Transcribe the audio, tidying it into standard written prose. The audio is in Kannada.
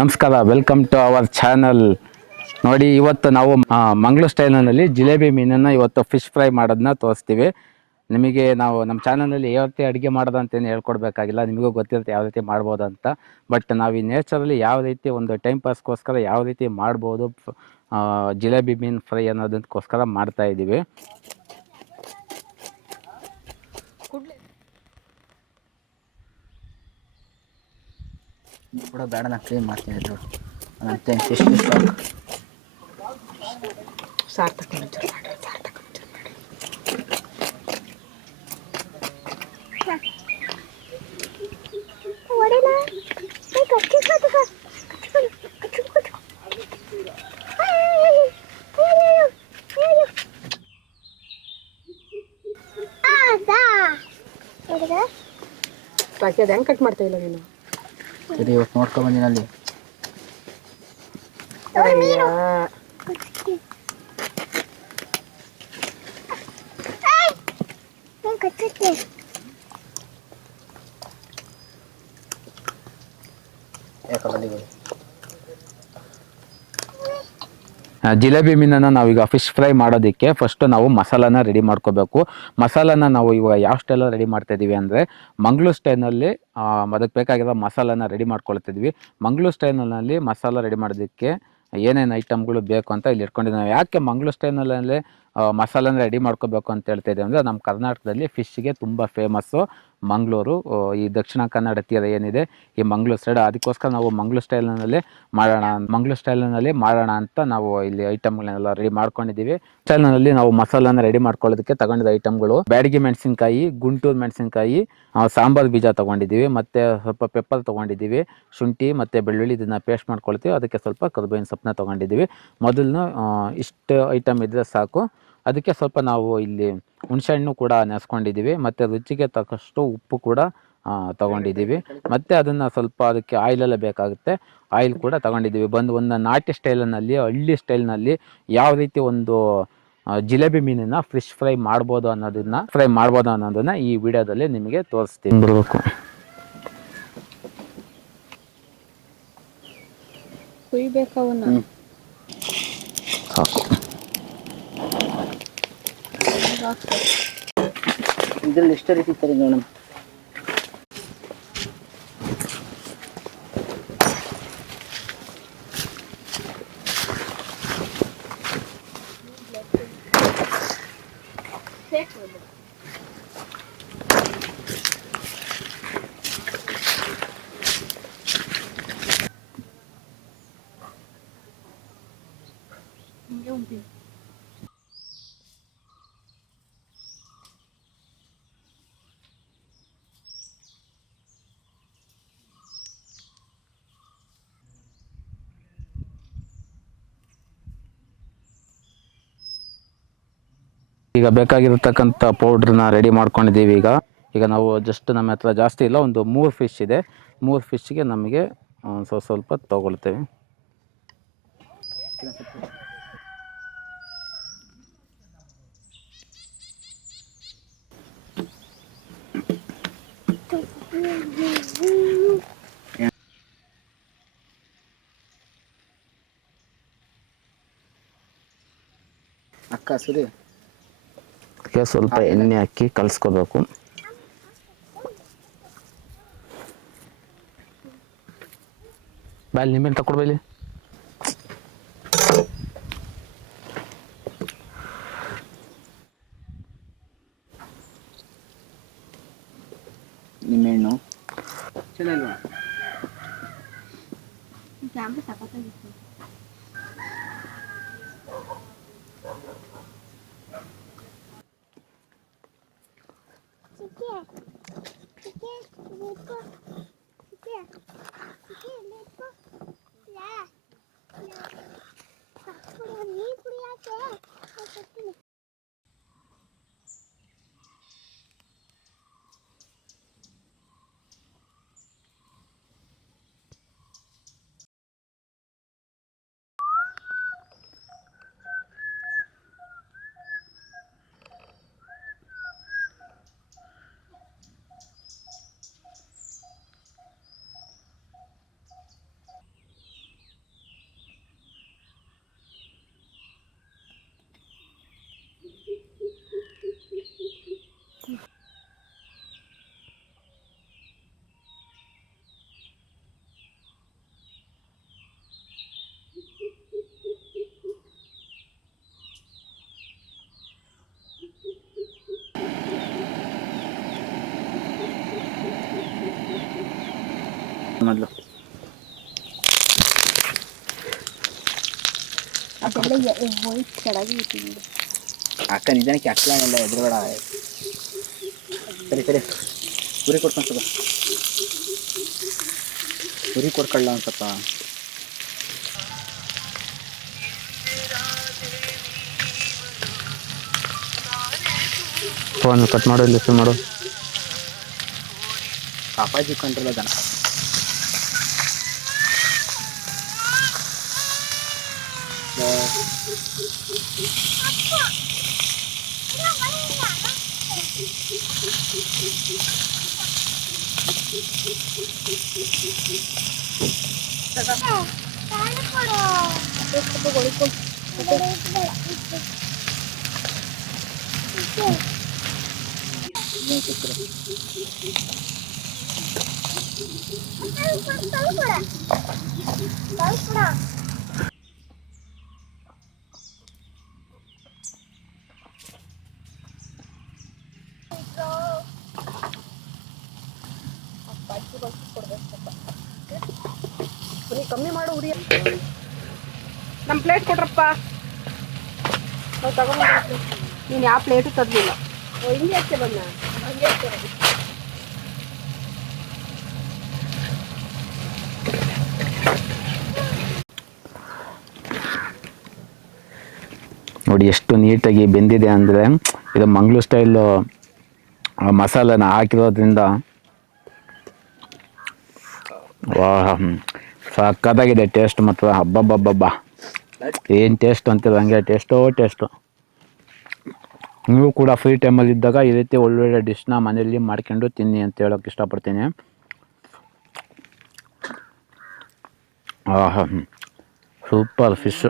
ನಮಸ್ಕಾರ, ವೆಲ್ಕಮ್ ಟು ಅವರ್ ಚಾನಲ್. ನೋಡಿ, ಇವತ್ತು ನಾವು ಮಂಗಳೂರು ಸ್ಟೈಲ್ನಲ್ಲಿ ಜಿಲೇಬಿ ಮೀನನ್ನು ಇವತ್ತು ಫಿಶ್ ಫ್ರೈ ಮಾಡೋದನ್ನ ತೋರಿಸ್ತೀವಿ. ನಿಮಗೆ ನಾವು ನಮ್ಮ ಚಾನಲಲ್ಲಿ ಯಾವ ರೀತಿ ಅಡುಗೆ ಮಾಡೋದಂತೇನು ಹೇಳ್ಕೊಡ್ಬೇಕಾಗಿಲ್ಲ, ನಿಮಗೂ ಗೊತ್ತಿರುತ್ತೆ ಯಾವ ರೀತಿ ಮಾಡ್ಬೋದು ಅಂತ. ಬಟ್ ನಾವು ಈ ನೇಚರಲ್ಲಿ ಯಾವ ರೀತಿ ಒಂದು ಟೈಮ್ ಪಾಸ್ಗೋಸ್ಕರ ಯಾವ ರೀತಿ ಮಾಡ್ಬೋದು ಜಿಲೇಬಿ ಮೀನು ಫ್ರೈ ಅನ್ನೋದಕ್ಕೋಸ್ಕರ ಮಾಡ್ತಾಯಿದ್ದೀವಿ. ಕೂಡ ಬೇಡ, ನಾನು ಕ್ಲೀನ್ ಮಾಡ್ತೀನಿ. ಇದು ಮತ್ತೆ ಎಷ್ಟು ಸಾರ್ಥಕ ಬಾಕಿ ಅದು ಹೆಂಗೆ ಕಟ್ ಮಾಡ್ತಾ ಇಲ್ಲ ನೀನು? ಇದು ಇವತ್ತು ನೋಡ್ಕೊಂಡು ಬಂದಿನಲ್ಲಿ. ಜಿಲೇಬಿ ಮೀನನ್ನು ನಾವೀಗ ಫಿಶ್ ಫ್ರೈ ಮಾಡೋದಕ್ಕೆ ಫಸ್ಟ್ ನಾವು ಮಸಾಲಾನ ರೆಡಿ ಮಾಡ್ಕೋಬೇಕು. ಮಸಾಲಾನ ನಾವು ಇವಾಗ ಯಾವ ಸ್ಟೈಲಲ್ಲಿ ರೆಡಿ ಮಾಡ್ತಾಯಿದ್ದೀವಿ ಅಂದರೆ, ಮಂಗಳೂರು ಸ್ಟೈಲ್ನಲ್ಲಿ ಅದಕ್ಕೆ ಬೇಕಾಗಿರೋ ಮಸಾಲಾನ ರೆಡಿ ಮಾಡ್ಕೊಳ್ತಿದ್ವಿ. ಮಂಗಳೂರು ಸ್ಟೈಲ್ನಲ್ಲಿ ಮಸಾಲ ರೆಡಿ ಮಾಡೋದಕ್ಕೆ ಏನೇನು ಐಟಮ್ಗಳು ಬೇಕು ಅಂತ ಇಲ್ಲಿ ಇಟ್ಕೊಂಡಿದ್ದೀವಿ. ಯಾಕೆ ಮಂಗಳೂರು ಸ್ಟೈಲ್ನಲ್ಲಿ ಮಸಾಲಾನ ರೆಡಿ ಮಾಡ್ಕೋಬೇಕು ಅಂತ ಹೇಳ್ತಾಯಿದ್ದೀವಿ ಅಂದರೆ, ನಮ್ಮ ಕರ್ನಾಟಕದಲ್ಲಿ ಫಿಶ್ಗೆ ತುಂಬ ಫೇಮಸ್ಸು ಮಂಗಳೂರು. ಈ ದಕ್ಷಿಣ ಕನ್ನಡ ತೀರ ಏನಿದೆ, ಈ ಮಂಗಳೂರು ಸೈಡ್, ಅದಕ್ಕೋಸ್ಕರ ನಾವು ಮಂಗಳೂರು ಸ್ಟೈಲ್ನಲ್ಲಿ ಮಾಡೋಣ ಅಂತ ನಾವು ಇಲ್ಲಿ ಐಟಮ್ಗಳನ್ನೆಲ್ಲ ರೆಡಿ ಮಾಡ್ಕೊಂಡಿದ್ದೀವಿ. ಸ್ಟೈಲ್ನಲ್ಲಿ ನಾವು ಮಸಾಲಾನ ರೆಡಿ ಮಾಡ್ಕೊಳ್ಳೋದಕ್ಕೆ ತಗೊಂಡಿದ್ದ ಐಟಮ್ಗಳು: ಬ್ಯಾಡಗಿ ಮೆಣಸಿನ್ಕಾಯಿ, ಗುಂಟೂರು ಮೆಣಸಿನ್ಕಾಯಿ, ಸಾಂಬಾರು ಬೀಜ ತೊಗೊಂಡಿದ್ದೀವಿ, ಮತ್ತು ಸ್ವಲ್ಪ ಪೆಪ್ಪರ್ ತೊಗೊಂಡಿದ್ದೀವಿ, ಶುಂಠಿ ಮತ್ತು ಬೆಳ್ಳುಳ್ಳಿ ಇದನ್ನು ಪೇಸ್ಟ್ ಮಾಡ್ಕೊಳ್ತೀವಿ. ಅದಕ್ಕೆ ಸ್ವಲ್ಪ ಕರಿಬೇವಿನ ಸೊಪ್ಪನ್ನ ತೊಗೊಂಡಿದ್ದೀವಿ. ಮೊದಲು ಇಷ್ಟು ಐಟಮ್ ಇದ್ದರೆ ಸಾಕು. ಅದಕ್ಕೆ ಸ್ವಲ್ಪ ನಾವು ಇಲ್ಲಿ ಹುಣಸೆಹಣ್ಣು ಕೂಡ ನೆನೆಸ್ಕೊಂಡಿದ್ದೀವಿ, ಮತ್ತು ರುಚಿಗೆ ತಕ್ಕಷ್ಟು ಉಪ್ಪು ಕೂಡ ತೊಗೊಂಡಿದ್ದೀವಿ. ಮತ್ತು ಅದನ್ನು ಸ್ವಲ್ಪ ಅದಕ್ಕೆ ಆಯಿಲೆಲ್ಲ ಬೇಕಾಗುತ್ತೆ, ಆಯಿಲ್ ಕೂಡ ತೊಗೊಂಡಿದ್ದೀವಿ. ಒಂದು ನಾಟಿ ಸ್ಟೈಲ್ನಲ್ಲಿ, ಹಳ್ಳಿ ಸ್ಟೈಲ್ನಲ್ಲಿ ಯಾವ ರೀತಿ ಒಂದು ಜಿಲೇಬಿ ಮೀನನ್ನು ಫಿಶ್ ಫ್ರೈ ಮಾಡ್ಬೋದು ಅನ್ನೋದನ್ನು ಈ ವಿಡಿಯೋದಲ್ಲಿ ನಿಮಗೆ ತೋರಿಸ್ತೀನಿ. ಬರಬೇಕು ಸಾಕು. ಇದರಲ್ಲಿ ಎಷ್ಟು ರೀತಿ ಇರ್ತಾರೆ ಮೇಡಮ್? ಈಗ ಬೇಕಾಗಿರತಕ್ಕಂಥ ಪೌಡ್ರನ್ನ ರೆಡಿ ಮಾಡ್ಕೊಂಡಿದ್ದೀವಿ. ಈಗ ನಾವು ಜಸ್ಟ್ ನಮ್ಮ ಹತ್ರ ಜಾಸ್ತಿ ಇಲ್ಲ, ಒಂದು 3 ಫಿಶ್ ಇದೆ. 3 ಫಿಶ್ಗೆ ನಮಗೆ ಸ್ವಲ್ಪ ತೊಗೊಳ್ತೇವೆ. ಅಕ್ಕ ಸುರಿ ಅದಕ್ಕೆ ಸ್ವಲ್ಪ ಎಣ್ಣೆ ಹಾಕಿ ಕಲಿಸ್ಕೋಬೇಕು. ಬಾಯಲ್ಲಿ ನಿಂಬೆಹಣ್ಣು ತಗೊಳ್ಬೇಲಿ. ನಿಂಬೆಹಣ್ಣು ಚೆನ್ನಾಗಿಲ್ವಾ? ಮೊದಲು ಅಕ್ಕ ನಿಧಾನಕ್ಕೆ ಅಕ್ಕಲ್ಲ ಎದುರುಗಡ ಸರಿ ಉರಿ ಕೊಡ್ಕೊಂಡು ಸ್ವಲ್ಪ ಉರಿ ಕೊಡ್ಕೊಳ್ಳ ಒಂದು ಸ್ವಲ್ಪ ಫೋನ್ ಕಟ್ ಮಾಡು ಇಲ್ಲಿ ಮಾಡು. ಅಪ್ಪಾಜಿ ಕಂಡ್ರಲ್ಲ ದನ ಕಮ್ಮಿ ಮಾಡು ಉರಿ. ನಮ್ಮ ಪ್ಲೇಟ್ ಕೊಟ್ರಪ್ಪ, ನಾವು ತಗೊಂಡು ನೀನು ಯಾವ ಪ್ಲೇಟು ತರಲಿಲ್ಲ. ಹಿಂಗೆ ಯಾಕೆ ಬಂದ ಹಂಗೆ ನೋಡಿ ಎಷ್ಟು ನೀಟಾಗಿ ಬೆಂದಿದೆ ಅಂದರೆ, ಇದು ಮಂಗಳೂರು ಸ್ಟೈಲು ಮಸಾಲೆನ ಹಾಕಿರೋದ್ರಿಂದ ವಾಹ್ ಸಕ್ಕತ್ತಾಗಿದೆ ಟೇಸ್ಟ್. ಮತ್ತು ಹಬ್ಬಬ್ಬಬ್ಬ ಏನು ಟೇಸ್ಟ್ ಅಂತಿಲ್ಲ, ಹಂಗೆ ಟೇಸ್ಟು. ನೀವು ಕೂಡ ಫ್ರೀ ಟೈಮಲ್ಲಿ ಇದ್ದಾಗ ಈ ರೀತಿ ಒಳ್ಳೊಳ್ಳೆ ಡಿಶ್ನ ಮನೆಯಲ್ಲಿ ಮಾಡ್ಕೊಂಡು ತಿನ್ನಿ ಅಂತ ಹೇಳೋಕ್ಕೆ ಇಷ್ಟಪಡ್ತೀನಿ. Super fish.